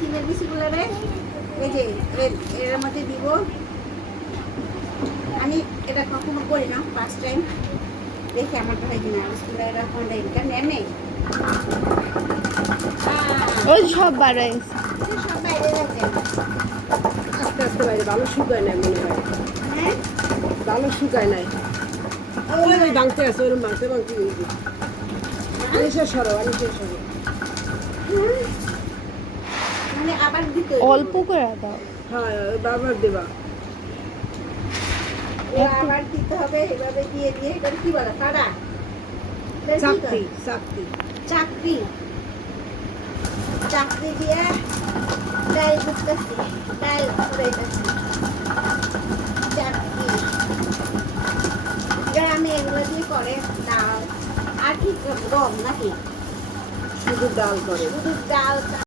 সিমের বিচিগুলো রে এই যে এর মধ্যে দিব। আমি এটা কখনো করি না, ফার্স্ট টাইম দেখি আমারটা হয় কিনা। বিসমিল্লাহ রহমান রহিম। কেন নেই ওই সব বার হয়ে গেছে। সব বাইরে গেছে। আস্তে আস্তে বাইরে ভালো শুকায় নাই মনে হয়, হ্যাঁ ভালো শুকায় নাই। ওই ওই ভাঙতে আছে, ওরকম ভাঙতে ভাঙতে গেছি। আনিসের সরো, আনিসের সরো। মানে আবার দিতে অল্প করে দাও। হ্যাঁ বারবার দেবা। আবার দিতে হবে। এভাবে দিয়ে দিয়ে এটা কি বলে কাটা চাকতি চাকতি চাকরি চাকরি দিয়ে ডাল করতেছি, ডাল ফুরাইতেছি চাকরি। গ্রামে এগুলো দিয়ে করে ডাল আর কি গম নাকি শুধু ডাল করে। শুধু ডাল।